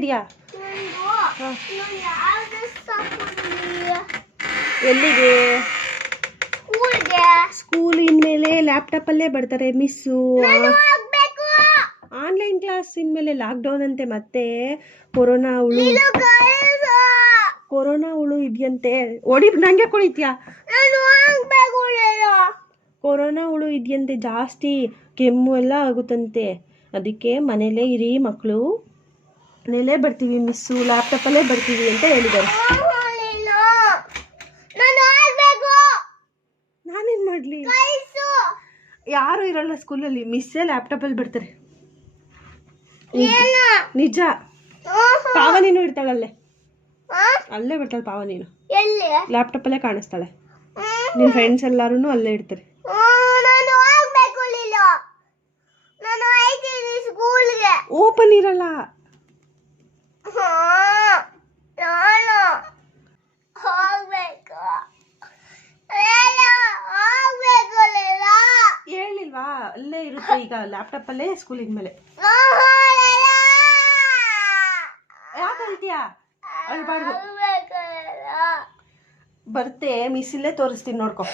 ಇದೆಯಾ? ಎಲ್ಲಿಗೆ? ಸ್ಕೂಲ್ ಇನ್ಮೇಲೆ ಲ್ಯಾಪ್ಟಾಪ್ ಅಲ್ಲೇ ಬರ್ತಾರೆ ಮಿಸ್ಸು. ಆನ್ಲೈನ್ ಕ್ಲಾಸ್ ಇನ್ಮೇಲೆ ಲಾಕ್ಡೌನ್ ಅಂತೆ. ಮತ್ತೆ ಕೊರೋನಾ ಹುಳು ಇದೆಯಂತೆ. ನಂಗೆ ಕುಳಿತ್ಯಾ? ಕೊರೋನಾ ಹುಳು ಇದೆಯಂತೆ, ಜಾಸ್ತಿ ಕೆಮ್ಮು ಎಲ್ಲ ಆಗುತ್ತಂತೆ. ಅದಕ್ಕೆ ಮನೇಲೇ ಇರಿ ಮಕ್ಕಳು, ಮನೇಲೇ ಬರ್ತೀವಿ ಮಿಸ್ಸು, ಲ್ಯಾಪ್ಟಾಪಲ್ಲೇ ಬರ್ತೀವಿ ಅಂತ ಹೇಳಿದ್ದಾರೆ. ನಾನೇನು ಮಾಡಲಿ? ಯಾರು ಇರಲ್ಲ ಸ್ಕೂಲಲ್ಲಿ, ಮಿಸ್ಸೇ ಲ್ಯಾಪ್ಟಾಪಲ್ಲಿ ಬರ್ತಾರೆ. ನಿಜ. ಪಾವನಿನೂ ಇರ್ತಾಳಲ್ಲೇ, ಅಲ್ಲೇ ಬರ್ತಾಳೆ ಪಾವನಿನು. ಲ್ಯಾಪ್ಟಾಪಲ್ಲೇ ಕಾಣಿಸ್ತಾಳೆ. ನಿನ್ನ ಫ್ರೆಂಡ್ಸ್ ಎಲ್ಲರೂ ಅಲ್ಲೇ ಇರ್ತಾರೆ. ಓಪನ್ ಇರಲ್ಲ. ಹೇಳಿಲ್ವಾ? ಅಲ್ಲೇ ಇರುತ್ತೆ ಈಗ, ಲ್ಯಾಪ್ಟಾಪ್ ಅಲ್ಲೇ ಸ್ಕೂಲ್ ಇದ್ಮೇಲೆ. ಯಾಕೆ ಹೇಳ್ತೀಯಾ? ಅಳ್ಬಾರ್ದು. ಬರ್ತೆ ಮಿಸ್ ಇಲ್ಲೇ ತೋರಿಸ್ತೀನಿ ನೋಡ್ಕೊ.